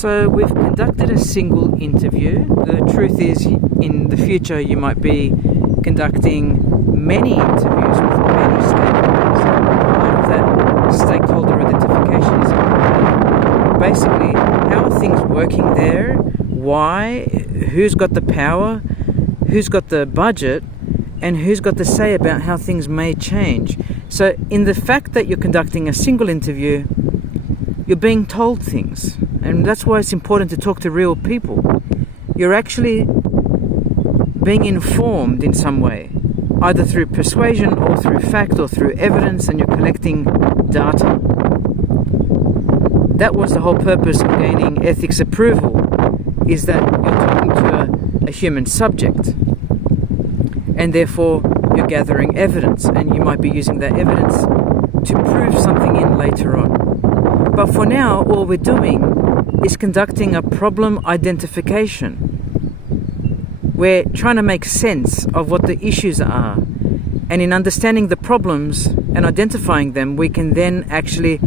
So we've conducted a single interview. The truth is, in the future, you might be conducting many interviews with many stakeholders. Part of that stakeholder identification is basically how are things working there, why, who's got the power, who's got the budget, and who's got the say about how things may change. So in the fact that you're conducting a single interview, you're being told things. And that's why it's important to talk to real people. You're actually being informed in some way, either through persuasion or through fact or through evidence, and you're collecting data. That was the whole purpose of gaining ethics approval, is that you're talking to a human subject, and therefore you're gathering evidence, and you might be using that evidence to prove something in later on. But for now, all we're doing is conducting a problem identification. We're trying to make sense of what the issues are. And in understanding the problems and identifying them, we can then actually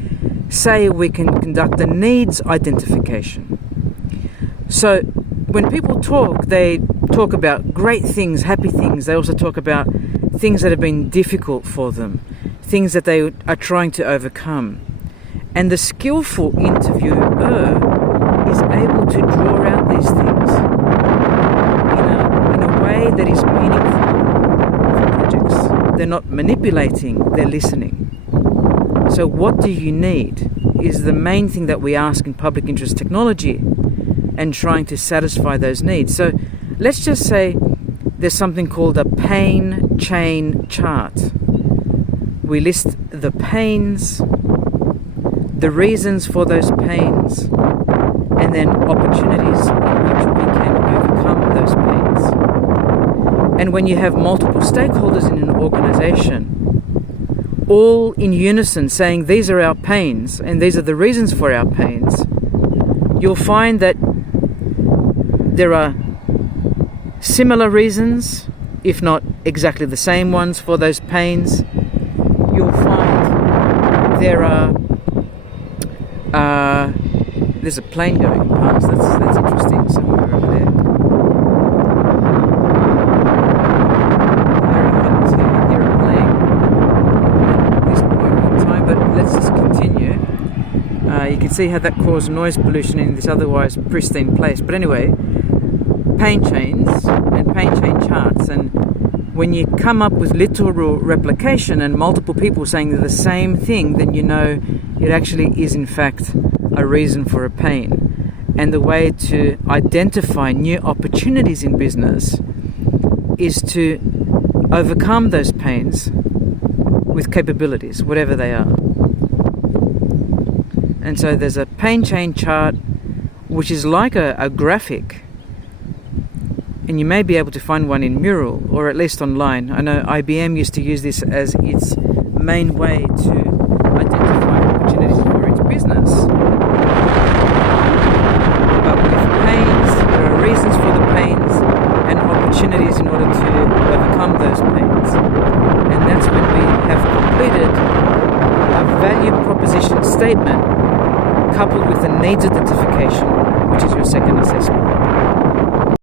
say we can conduct a needs identification. So when people talk, they talk about great things, happy things. They also talk about things that have been difficult for them, things that they are trying to overcome. And the skillful interviewer is able to draw out these things in a way that is meaningful for projects. They're not manipulating, they're listening. So what do you need is the main thing that we ask in public interest technology, and trying to satisfy those needs. So let's just say there's something called a pain chain chart. We list the pains, the reasons for those pains, and then opportunities in which we can overcome those pains. And when you have multiple stakeholders in an organization, all in unison saying these are our pains and these are the reasons for our pains, you'll find that there are similar reasons, if not exactly the same ones for those pains. You'll find there are there's a plane going past. That's interesting. Somewhere over there. Very hard to hear a plane at this point in time, but let's just continue. You can see how that caused noise pollution in this otherwise pristine place. But anyway, pain chains and pain chain charts, and when you come up with literal replication and multiple people saying the same thing, then you know it actually is in fact a reason for a pain. And the way to identify new opportunities in business is to overcome those pains with capabilities, whatever they are. And so there's a pain chain chart, which is like a graphic. And you may be able to find one in Mural, or at least online. I know IBM used to use this as its main way to identify opportunities for its business. But with pains, there are reasons for the pains and opportunities in order to overcome those pains. And that's when we have completed a value proposition statement coupled with a needs identification, which is your second assessment.